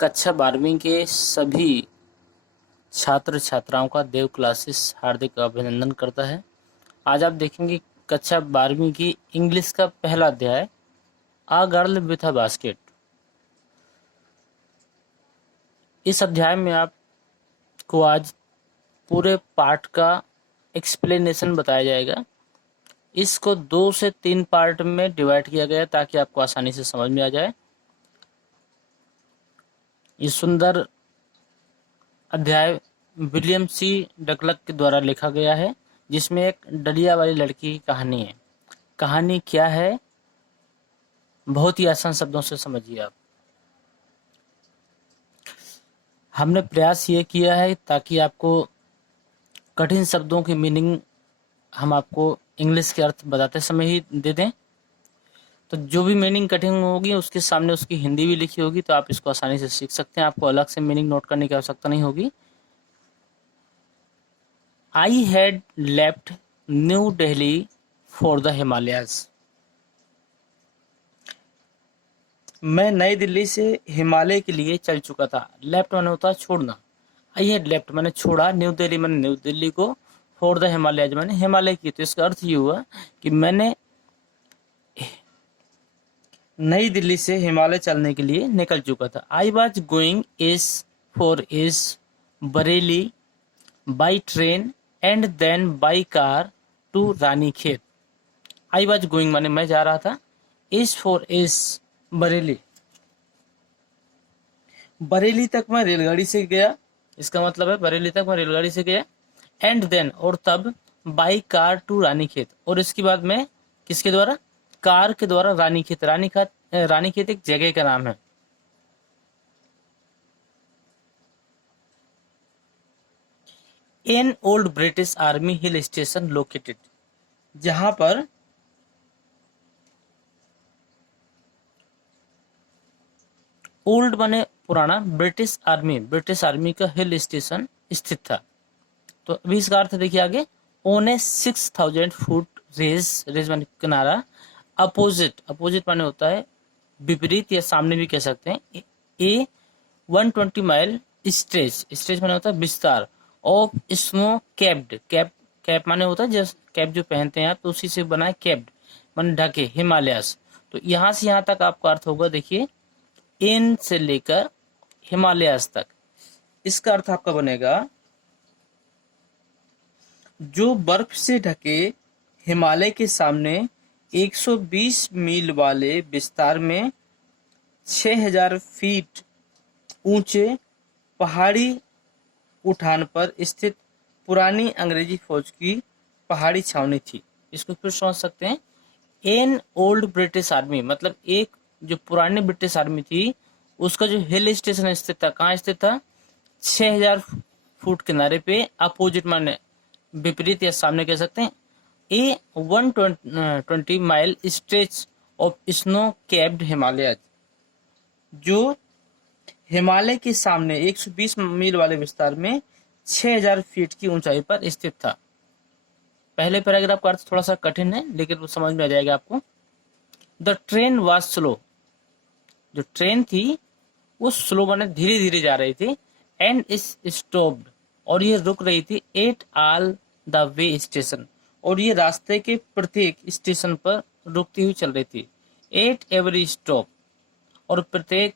कक्षा 12वीं के सभी छात्र छात्राओं का देव क्लासेस हार्दिक अभिनंदन करता है। आज आप देखेंगे कक्षा 12वीं की इंग्लिश का पहला अध्याय आ गर्ल विथ अ बास्केट। इस अध्याय में आपको आज पूरे पाठ का एक्सप्लेनेशन बताया जाएगा। इसको 2 से 3 पार्ट में डिवाइड किया गया ताकि आपको आसानी से समझ में आ जाए। ये सुंदर अध्याय विलियम सी डकलक के द्वारा लिखा गया है, जिसमें एक डलिया वाली लड़की की कहानी है। कहानी क्या है, बहुत ही आसान शब्दों से समझिए आप। हमने प्रयास ये किया है ताकि आपको कठिन शब्दों की मीनिंग हम आपको इंग्लिश के अर्थ बताते समय ही दे दें। तो जो भी मीनिंग कठिन होगी उसके सामने उसकी हिंदी भी लिखी होगी, तो आप इसको आसानी से सीख सकते हैं। आपको अलग से मीनिंग नोट करने की आवश्यकता नहीं होगी। I had left New Delhi for the Himalayas. मैं नई दिल्ली से हिमालय के लिए चल चुका था। लेफ्ट माने होता है छोड़ना। आई हैड लेफ्ट मैंने छोड़ा, न्यू दिल्ली मैंने न्यू दिल्ली को, फॉर द हिमालयज मैंने हिमालय की। तो इसका अर्थ ये हुआ कि मैंने नई दिल्ली से हिमालय चलने के लिए निकल चुका था। I was going is Bareilly by train and then by car to Ranikhet. I was going माने मैं जा रहा था, इज बरेली, बरेली तक मैं रेलगाड़ी से गया। इसका मतलब है बरेली तक मैं रेलगाड़ी से गया। एंड देन और तब बाई कार टू रानीखेत, और इसके बाद मैं किसके द्वारा, कार के द्वारा रानीखेत। रानीखेत एक जगह का नाम है। An old British army hill station located, जहां पर ओल्ड माने पुराना, ब्रिटिश आर्मी का हिल स्टेशन स्थित था। तो अभी इसका अर्थ देखिए आगे। ऑन ए 6000 फुट रेज माने किनारा, अपोजिट माने होता है विपरीत या सामने भी कह सकते हैं। ए 120 माइल स्ट्रेच माने होता है विस्तार ऑफ स्नो कैप माने होता है जैसे कैप जो पहनते हैं आप, तो उसी से बना है कैप्ड माने ढके, हिमालयस। तो यहां से यहां तक आपका अर्थ होगा, देखिए एन से लेकर हिमालयस तक। इसका अर्थ आपका बनेगा जो बर्फ से ढके हिमालय के सामने 120 मील वाले विस्तार में 6000 फीट ऊंचे पहाड़ी उठान पर स्थित पुरानी अंग्रेजी फौज की पहाड़ी छावनी थी। इसको फिर समझ सकते हैं। एन ओल्ड ब्रिटिश आर्मी मतलब एक जो पुरानी ब्रिटिश आर्मी थी, उसका जो हिल स्टेशन स्थित था, कहाँ स्थित था, 6000 फुट किनारे पे, अपोजिट माने विपरीत या सामने कह सकते हैं। ए 120 mile stretch of snow capped Himalaya, जो हिमालय के सामने 120 मील वाले विस्तार में 6000 फीट की ऊंचाई पर स्थित था। पहले पैराग्राफ का अर्थ थोड़ा सा कठिन है, लेकिन वो समझ में आ जाएगा आपको। द ट्रेन वाज स्लो, जो ट्रेन थी वो स्लो माने धीरे धीरे जा रही थी। एंड इज स्टॉप्ड, और ये रुक रही थी। At all the way station, और ये रास्ते के प्रत्येक स्टेशन पर रुकती हुई चल रही थी। एट एवरी स्टॉप, और प्रत्येक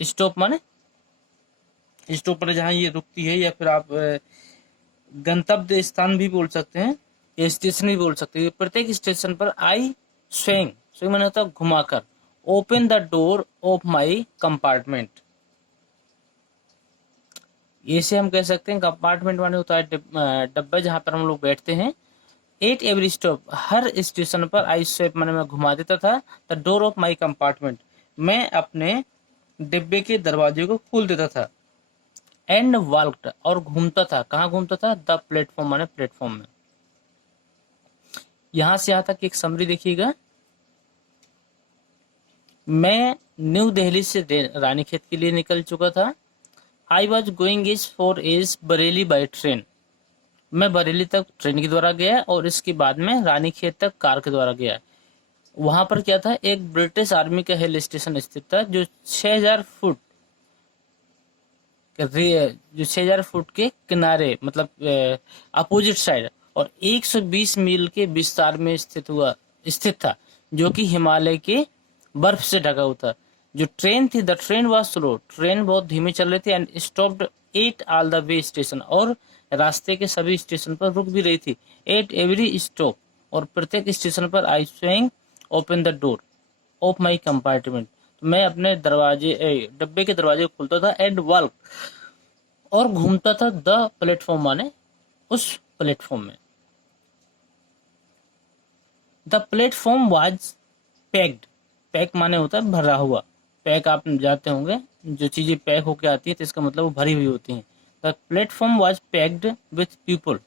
स्टॉप माने स्टॉप पर जहां ये रुकती है, या फिर आप गंतव्य स्थान भी बोल सकते हैं, या स्टेशन भी बोल सकते हैं। प्रत्येक स्टेशन पर आई स्विंग माने होता है घुमाकर, open the door of my compartment, इसे हम कह सकते हैं। कंपार्टमेंट माने होता है डब्बा जहां पर हम लोग बैठते हैं। At every stop, her station पर आई स्वेप माने मैं घुमा देता था। The door of my compartment, मैं अपने डिब्बे के दरवाजे को खोल देता था। एंड वॉल्क्ड, और घूमता था, कहाँ घूमता था, द प्लेटफॉर्म माने प्लेटफॉर्म में। यहां से यहां तक एक समरी देखिएगा। मैं न्यू दिल्ली से रानीखेत के लिए निकल चुका था। I was going is Bareilly by train, मैं बरेली तक ट्रेन के द्वारा गया, और इसके बाद में रानीखेत तक कार के द्वारा गया। वहां पर क्या था, एक ब्रिटिश आर्मी का हिल स्टेशन स्थित था जो 6000 फुट जो 6000 फुट के किनारे मतलब अपोजिट साइड और 120 मील के विस्तार में स्थित था, जो कि हिमालय के बर्फ से ढका हुआ था। जो ट्रेन थी, the train was slow, train बहुत धीमे चल रही थी, and stopped at all the way station, और रास्ते के सभी स्टेशन पर रुक भी रही थी। एट एवरी स्टॉप, और प्रत्येक स्टेशन पर आई swing open the door of my compartment, तो मैं अपने डब्बे के दरवाजे को खोलता था, एंड वॉक, और घूमता था द प्लेटफॉर्म, माने उस प्लेटफॉर्म में। The platform was packed, pack माने होता है भरा हुआ, पैक आप जाते होंगे, जो चीजें पैक होके आती है तो इसका मतलब वो भरी हुई होती हैं। The platform was packed with people,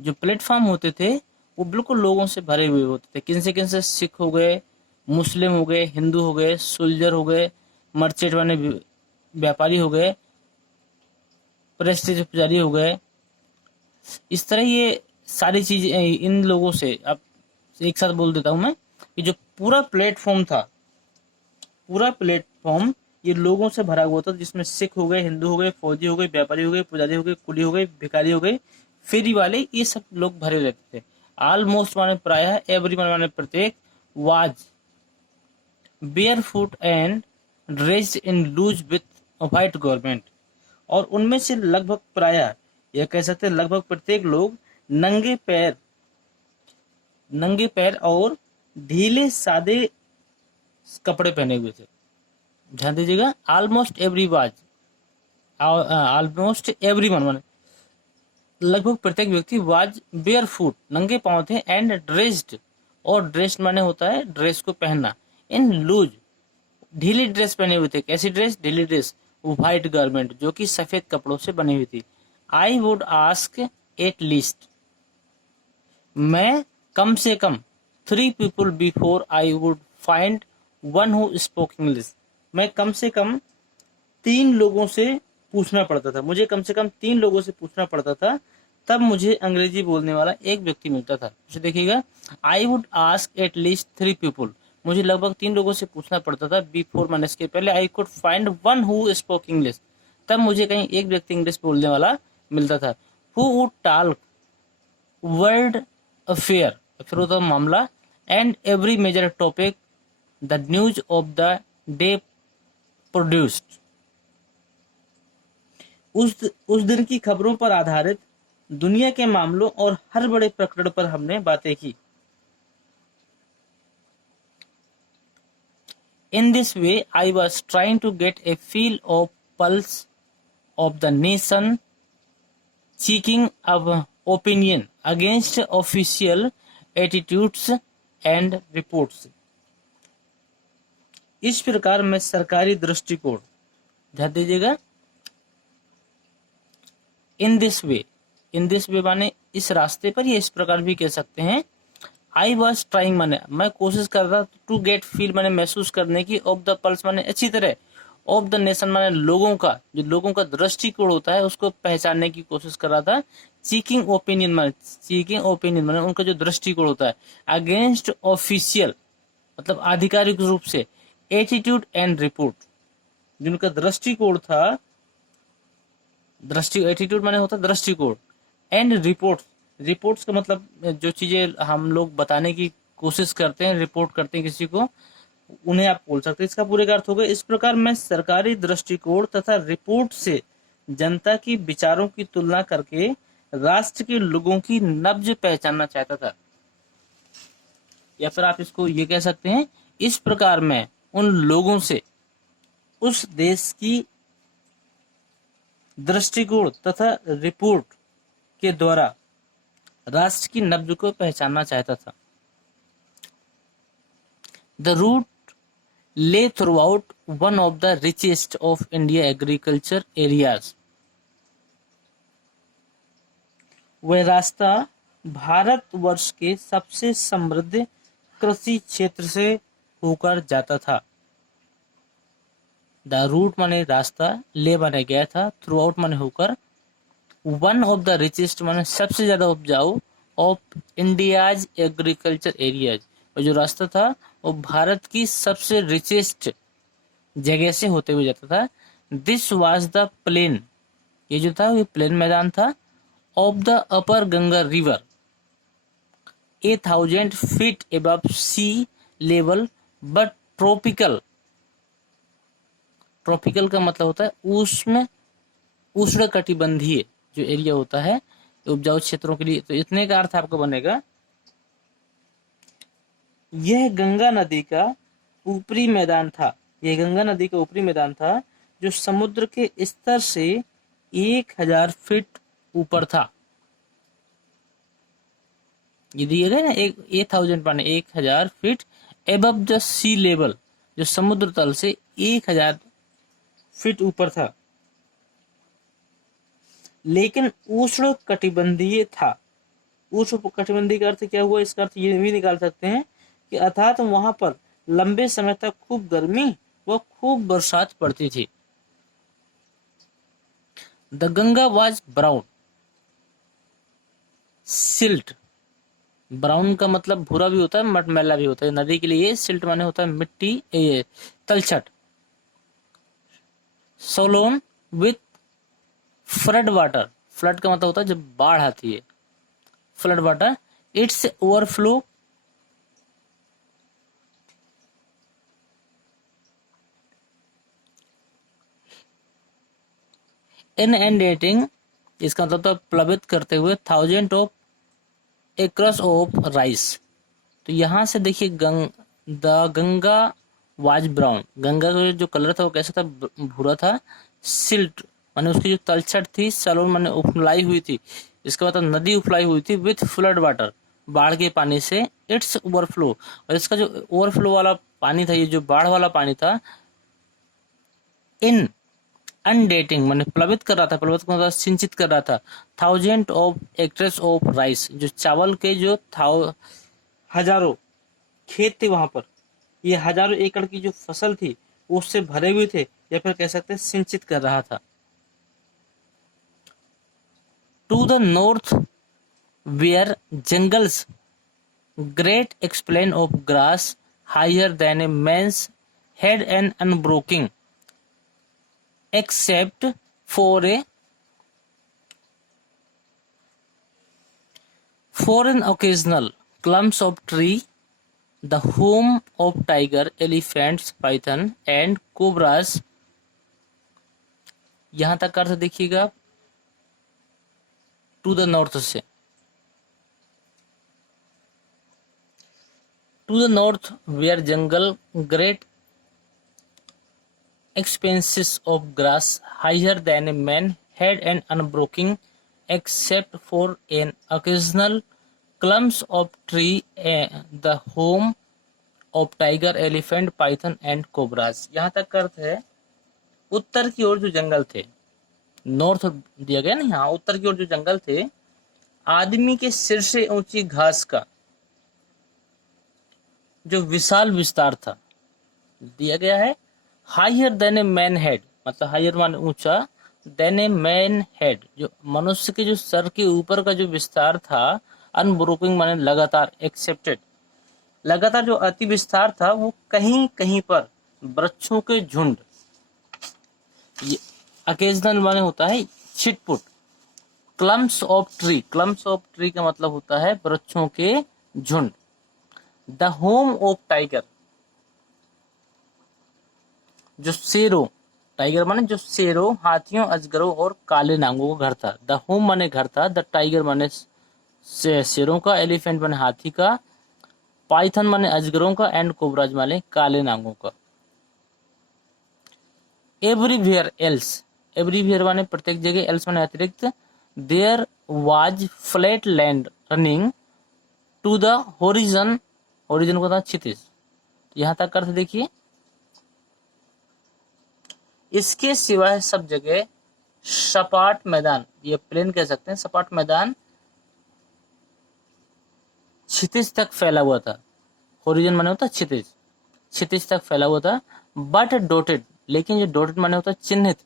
जो प्लेटफॉर्म होते थे वो बिल्कुल लोगों से भरे हुए होते थे। किन से सिख हो गए, मुस्लिम हो गए, हिंदू हो गए, सोल्जर हो गए, मर्चेंट माने व्यापारी हो गए, प्रेस्टीज पुजारी हो गए। इस तरह ये सारी चीजें इन लोगों से, अब एक साथ बोल देता हूं मैं, कि जो पूरा प्लेटफॉर्म था, पूरा प्लेटफॉर्म ये लोगों से भरा हुआ था, जिसमें सिख हो गए, हिंदू हो गए, फौजी हो गए, व्यापारी हो गए, पुजारी हो गए, कुली हो गए, भिखारी हो गए, फेरी वाले, ये सब लोग भरे रहते थे। ऑलमोस्ट माने प्रायः, एवरी माने प्रत्येक, was barefoot and dressed in loose with white garment, और उनमें से लगभग प्रायः, यह कह सकते हैं लगभग प्रत्येक लोग नंगे पैर और ढीले सादे कपड़े पहने हुए थे। ध्यान दीजिएगा, ऑलमोस्ट एवरी वन, लगभग प्रत्येक व्यक्ति, वाज बेयर फुट, नंगे पांव थे, एंड ड्रेस्ड, और ड्रेस्ड माने होता है ड्रेस को पहनना, इन लूज, ढीली ड्रेस पहने हुए थे। कैसी ड्रेस? ढीली ड्रेस, व्हाइट गारमेंट, जो कि सफेद कपड़ों से बनी हुई थी। I would ask at least, मैं कम से कम 3 people before I would find one who spoke English, मैं कम से कम 3 लोगों से पूछना पड़ता था, मुझे कम से कम 3 लोगों से पूछना पड़ता था, तब मुझे अंग्रेजी बोलने वाला एक व्यक्ति मिलता था। तो देखिएगा, I would ask at least 3 people, मुझे लगभग 3 लोगों से पूछना पड़ता था, बिफोर माने इसके पहले, I could find one who spoke English, तब मुझे कहीं एक व्यक्ति इंग्लिश बोलने वाला मिलता था। Who would talk world affair, फिर होता मामला, and every major topic the news of the day produced, उस दिन की खबरों पर आधारित दुनिया के मामलों और हर बड़े प्रकरण पर हमने बातें की। In this way, I was trying to get a feel of pulse of the nation, seeking opinion against official attitudes and reports. इस प्रकार मैं सरकारी दृष्टिकोण, ध्यान दीजिएगा, इन दिस वे माने इस रास्ते पर, या इस प्रकार भी कह सकते हैं। आई वॉज ट्राइंग माने मैं कोशिश कर रहा, टू गेट फील माने महसूस करने की, ऑफ द पल्स माने अच्छी तरह, ऑफ द नेशन माने लोगों का, जो लोगों का दृष्टिकोण होता है उसको पहचानने की कोशिश कर रहा था। सीकिंग ओपिनियन माने उनका जो दृष्टिकोण होता है, अगेंस्ट ऑफिशियल मतलब आधिकारिक रूप से, एटीट्यूड एंड रिपोर्ट, जिनका दृष्टिकोण था, एटीट्यूड माने होता है दृष्टिकोण, एंड रिपोर्ट्स का मतलब जो चीजें हम लोग बताने की कोशिश करते हैं, रिपोर्ट करते हैं किसी को, उन्हें आप बोल सकते हैं। इसका पूरे का अर्थ हो गया, इस प्रकार मैं सरकारी दृष्टिकोण तथा रिपोर्ट से जनता की विचारों की तुलना करके राष्ट्र के लोगों की नब्ज पहचानना चाहता था, या फिर आप इसको ये कह सकते हैं, इस प्रकार मैं उन लोगों से उस देश की दृष्टिकोण तथा रिपोर्ट के द्वारा राष्ट्र की नब्ज को पहचानना चाहता था। द रूट ले through out one of the richest of India agriculture areas, वह रास्ता भारतवर्ष के सबसे समृद्ध कृषि क्षेत्र से होकर जाता था। द रूट माने रास्ता, ले माने गया था, थ्रू आउट माने होकर, वन ऑफ द रिचेस्ट माने सबसे ज्यादा उपजाऊ, ऑफ इंडियाज एग्रीकल्चर एरियाज, और जो रास्ता था वो भारत की सबसे रिचेस्ट जगह से होते हुए जाता था। दिस वाज द प्लेन, ये जो था ये प्लेन मैदान था, of the upper Ganga river 1000 feet above sea level, but tropical, tropical का मतलब होता है उष्ण, उष्ण कटिबंधीय जो एरिया होता है उपजाऊ क्षेत्रों के लिए। तो इतने का अर्थ आपको बनेगा, यह गंगा नदी का ऊपरी मैदान था, यह गंगा नदी का ऊपरी मैदान था जो समुद्र के स्तर से 1000 फीट ऊपर था। ये दिए गए ना, 1000 माने 1000 feet above the sea level, जो समुद्र तल से 1000 फीट ऊपर था, लेकिन उष्ण कटिबंधीय था। उष्ण कटिबंधीय का अर्थ क्या हुआ, इसका अर्थ ये भी निकाल सकते हैं कि अर्थात वहां पर लंबे समय तक खूब गर्मी व खूब बरसात पड़ती थी। The Ganga was brown silt, brown का मतलब भूरा भी होता है, मटमैला भी होता है, नदी के लिए सिल्ट माने होता है मिट्टी, तलछट। सोलोन विथ फ्लड वाटर, फ्लड का मतलब होता है जब बाढ़ आती है, फ्लड वाटर, इट्स ओवरफ्लो इनएंडेटिंग, इसका मतलब तो प्लावित करते हुए 1000 ऑफ एकर्स ऑफ राइस। तो यहां से देखिए the Ganga was brown, Ganga का जो कलर था वो कैसा था, भूरा था। सिल्ट माने उसकी जो तलछट थी, सलोन माने उफलाई हुई थी, इसके बाद नदी उफलाई हुई थी, विथ फ्लड वाटर, बाढ़ के पानी से, इट्स ओवरफ्लो, और इसका जो ओवरफ्लो वाला पानी था, ये जो बाढ़ वाला पानी था, इन अनडेटिंग माने प्लावित कर रहा था, प्लावित का मतलब सिंचित कर रहा था 1000 ऑफ एक्रेस ऑफ राइस, जो चावल के जो हजारों खेत थे वहां पर, ये हजारों एकड़ की जो फसल थी वो उससे भरे हुए थे, या फिर कह सकते हैं सिंचित कर रहा था। To the north where jungles great expanse of grass higher than a man's head and unbroken except for an occasional clumps of tree, the home of tiger, elephants, python and cobras। यहां तक अर्थ देखिएगा, to the north से, to the north where jungle great expanses of grass higher than a man head and unbroken except for an occasional clumps of tree, the home of tiger, elephant, python and cobras। यहाँ तक का अर्थ है, उत्तर की ओर जो जंगल थे, north दिया गया ना यहाँ, उत्तर की ओर जो जंगल थे, आदमी के सिर से ऊंची घास का जो विशाल विस्तार था दिया गया है। Higher than a man head, मतलब हायर माने ऊंचा, देन ए मैन हेड, जो मनुष्य के जो सर के ऊपर का जो विस्तार था, अनब्रोकिंग माने लगातार, एक्सेप्टेड, लगातार जो अति विस्तार था वो कहीं कहीं पर वृक्षों के झुंड, ये अकेजनल माने होता है छिटपुट, clumps of tree, clumps of tree का मतलब होता है वृक्षों के झुंड। द होम ऑफ टाइगर, जो शेरों, टाइगर माने जो शेरों, हाथियों, अजगरों और काले नांगों का घर था। द होम माने घर था, द टाइगर माने शेरों का, एलिफेंट माने हाथी का, पाइथन माने अजगरों का एंड कोबराज माने काले नांगों का। एवरीवेयर एल्स, एवरीवेयर माने प्रत्येक जगह, एल्स माने अतिरिक्त, there was flat land running to the horizon, horizon को था क्षितिज। यहां तक अर्थ देखिए, इसके सिवाय सब जगह सपाट मैदान, ये प्लेन कह सकते हैं, सपाट मैदान क्षितिज तक फैला हुआ था। होरिजन माने होता क्षितिज, क्षितिज तक फैला हुआ था। बट डोटेड, लेकिन जो डोटेड माने होता चिन्हित,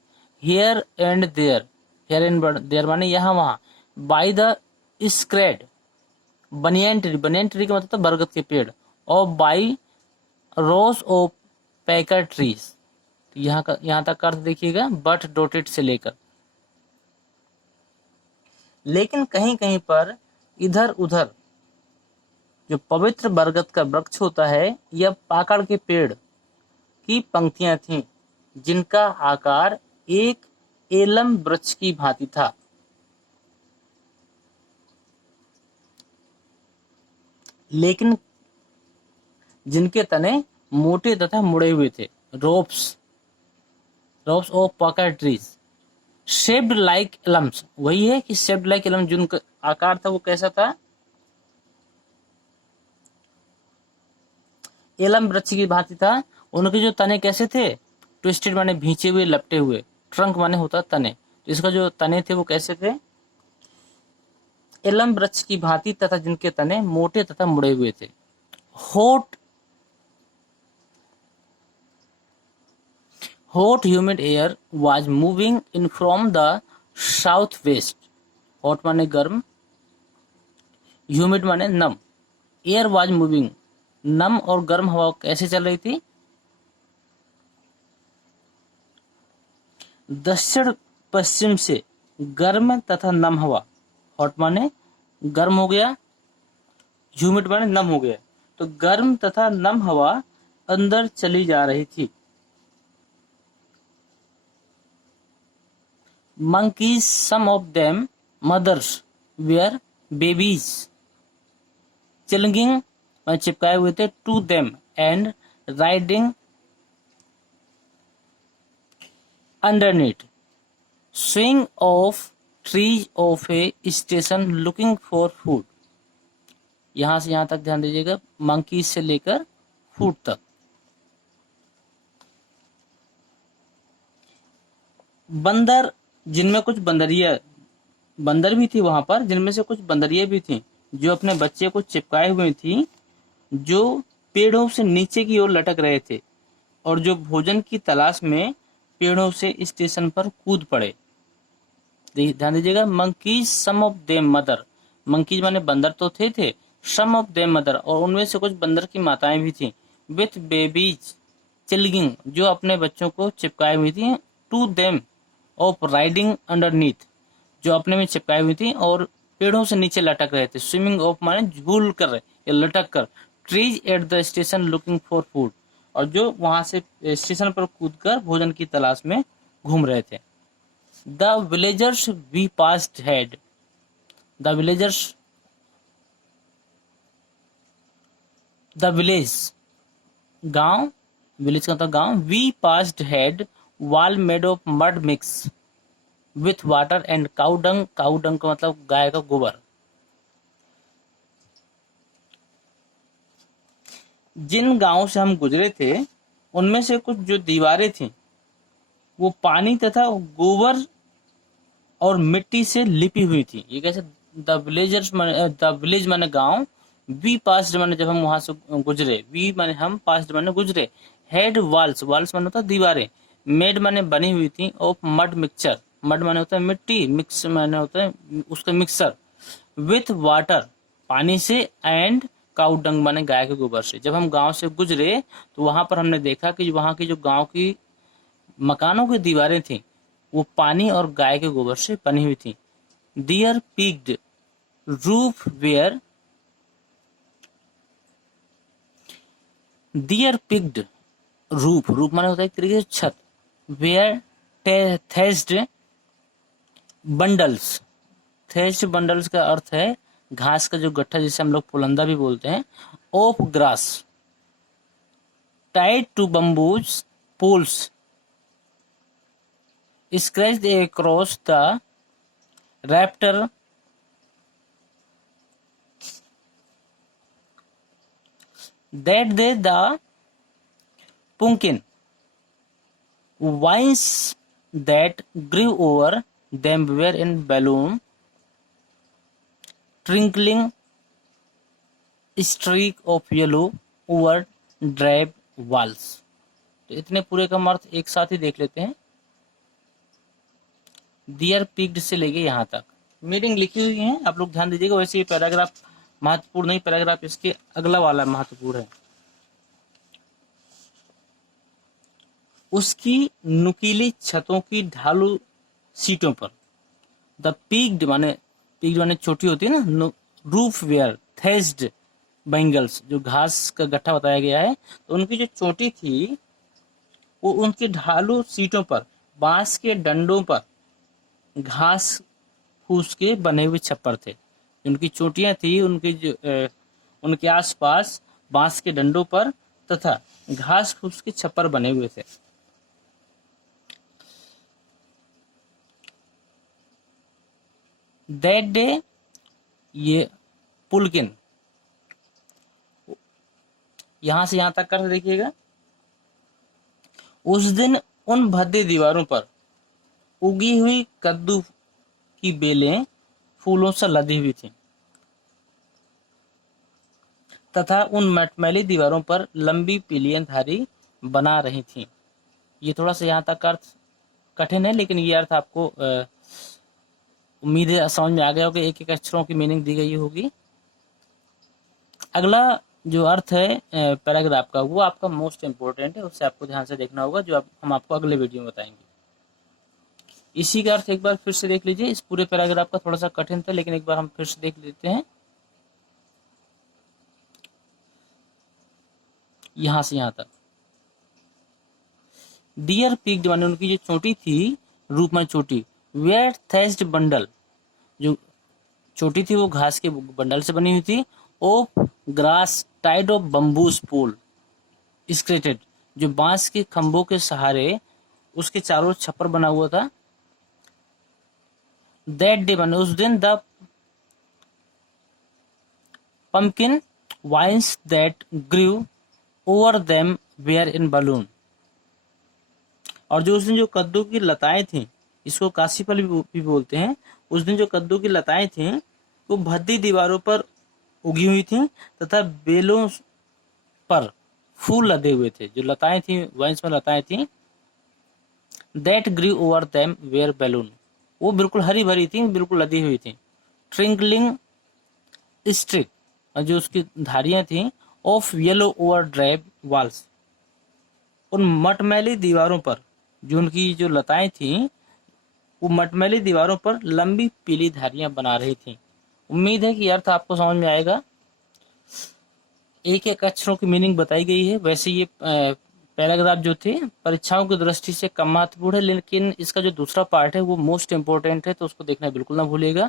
here and there, here and there माने यहाँ वहां, by the sacred, banyan tree, banyan tree का मतलब था बरगद के पेड़, और by rows of pakar trees, यहाँ तक का अर्थ देखिएगा बट डॉटेड से लेकर। लेकिन कहीं कहीं पर इधर उधर जो पवित्र बरगद का वृक्ष होता है या पाकड़ के पेड़ की पंक्तियां थीं, जिनका आकार एक एलम वृक्ष की भांति था। लेकिन जिनके तने मोटे तथा मुड़े हुए थे, ropes of pocket trees shaped like Elms. वही है कि शेप्ड लाइक एलम, जिनका आकार था वो कैसा था, एलम वृक्ष की भांति था। उनके जो तने कैसे थे, ट्विस्टेड माने भींचे हुए, लपटे हुए, ट्रंक माने होता तने, तो इसका जो तने थे वो कैसे थे, एलम वृक्ष की भांति, तथा जिनके तने मोटे तथा मुड़े हुए थे। Hot humid air was moving in from the south west. Hot माने गर्म, ह्यूमिड माने नम, एयर वाज मूविंग, नम और गर्म हवा कैसे चल रही थी, दक्षिण पश्चिम से गर्म तथा नम हवा। हॉट माने गर्म हो गया, ह्यूमिड माने नम हो गया, तो गर्म तथा नम हवा अंदर चली जा रही थी। monkeys, some of them mothers were babies, clinging चिपकाए हुए थे to them and riding underneath, swing of trees of a station looking for food। यहां से यहां तक ध्यान दीजिएगा, मंकीज से लेकर फूड तक। बंदर, जिनमें कुछ बंदर भी थी वहां पर, जिनमें से कुछ बंदरियां भी थी जो अपने बच्चे को चिपकाए हुए थी, जो पेड़ों से नीचे की ओर लटक रहे थे और जो भोजन की तलाश में पेड़ों से स्टेशन पर कूद पड़े। ध्यान दीजिएगा, monkeys some of them mother, monkeys माने बंदर तो थे, सम ऑफ देम मदर, और उनमें से कुछ बंदर की माताएं भी थी, विथ बेबीज चिल्गिंग, जो अपने बच्चों को चिपकाए हुई थी, to them of riding underneath, जो अपने में चिपकाई हुई थी और पेड़ों से नीचे लटक रहे थे, स्विमिंग ऑफ माने झूल कर या लटक कर, trees at the station looking for food, और जो वहां से स्टेशन पर कूदकर भोजन की तलाश में घूम रहे थे। The villagers we passed had, the villagers, the village गांव, विलेज का मतलब गांव, we passed had wall made of mud mix with water and cow dung, cow dung का मतलब गाय का गोबर। जिन गांवों से हम गुजरे थे उनमें से कुछ जो दीवारें थी वो पानी तथा गोबर और मिट्टी से लिपी हुई थी। ये कैसे, द विलेज माने गांव, वी पास्ड माने जब हम वहां से गुजरे, वी माने हम, पास्ड माने गुजरे, हेड वॉल्स, वॉल्स माने होता दीवारें, मेड माने बनी हुई थी, ऑफ मड मिक्सचर, मड माने होता है मिट्टी, मिक्स माने होता है उसका मिक्सर, विथ वाटर पानी से, एंड काउ डंग माने गाय के गोबर से। जब हम गांव से गुजरे तो वहां पर हमने देखा कि वहां की जो गांव की मकानों की दीवारें थी वो पानी और गाय के गोबर से बनी हुई थी। Their peaked roof were, their peaked roof, roof माने होता है एक तरीके से छत, were thatched bundles, thatched bundles का अर्थ है घास का जो गट्ठा, जिसे हम लोग पुलंदा भी बोलते हैं, of grass tied to bamboos poles scratched across the rafter that they the pumpkin vines that grew over them were in balloon twinkling streak of yellow over drab walls। तो इतने पूरे का अर्थ एक साथ ही देख लेते हैं। दियर पिक्ड से लेके यहाँ तक मीनिंग लिखी हुई है, आप लोग ध्यान दीजिएगा। वैसे ये पैराग्राफ महत्वपूर्ण नहीं, पैराग्राफ इसके अगला वाला महत्वपूर्ण है। उसकी नुकीली छतों की ढालू सीटों पर। द पीक्ड माने चोटी होती है ना, रूफ वेयर थेस्ड बेंगल्स, जो घास का गट्ठा बताया गया है, तो उनकी जो चोटी थी वो उनकी ढालू सीटों पर बांस के डंडों पर घास फूस के बने हुए छप्पर थे। उनकी चोटियां थी उनकी उनके आसपास बांस के डंडों पर तथा घास फूस के छप्पर बने हुए थे। दैट डे, ये पुलकिन, यहां से यहां तक कर देखिएगा। उस दिन उन भद्दे दीवारों पर उगी हुई कद्दू की बेलें फूलों से लदी हुई थीं तथा उन मटमैली दीवारों पर लंबी पीलियां धारी बना रही थीं। ये थोड़ा सा यहाँ तक अर्थ कठिन है, लेकिन ये अर्थ आपको उम्मीद है समझ में आ गया होगा। एक एक अक्षरों की मीनिंग दी गई होगी। अगला जो अर्थ है पैराग्राफ का, वो आपका मोस्ट इम्पोर्टेंट है, उससे आपको ध्यान से देखना होगा, जो हम आपको अगले वीडियो में बताएंगे। इसी का अर्थ एक बार फिर से देख लीजिए। इस पूरे पैराग्राफ का थोड़ा सा कठिन था, लेकिन एक बार हम फिर से देख लेते हैं। यहां से यहां तक, डियर पीक्ड माने उनकी जो चोटी थी, रूप में चोटी, वेयर थेस्ड बंडल, जो चोटी थी वो घास के बंडल से बनी हुई थी, of grass tied of bamboos pole scattered, जो बांस के खंभों के सहारे उसके चारों छप्पर बना हुआ था। दैट डे माने उस दिन, the pumpkin vines that grew over them were in balloon, और जो उस दिन जो कद्दू की लताएं थीं, इसको काशी फल भी बोलते हैं, उस दिन जो कद्दू की लताएं थीं वो भद्दी दीवारों पर उगी हुई थीं तथा बेलों पर फूल लदे हुए थे। जो लताएं थीं, वाइन्स में लताएं थीं, that grew over them were balloon, वो बिल्कुल हरी भरी थी, बिल्कुल लदी हुई थी। ट्रिंकलिंग स्ट्रिक, जो उसकी धारियां थीं, of yellow over drive walls, उन मटमैली दीवारों पर, जो उनकी जो लताएं थीं वो मटमैली दीवारों पर लंबी पीली धारियां बना रही थीं। उम्मीद है कि अर्थ आपको समझ में आएगा। एक एक अक्षरों की मीनिंग बताई गई है। वैसे ये पैराग्राफ जो थे परीक्षाओं की दृष्टि से कम महत्वपूर्ण है, लेकिन इसका जो दूसरा पार्ट है वो मोस्ट इंपोर्टेंट है, तो उसको देखना बिल्कुल ना भूलिएगा।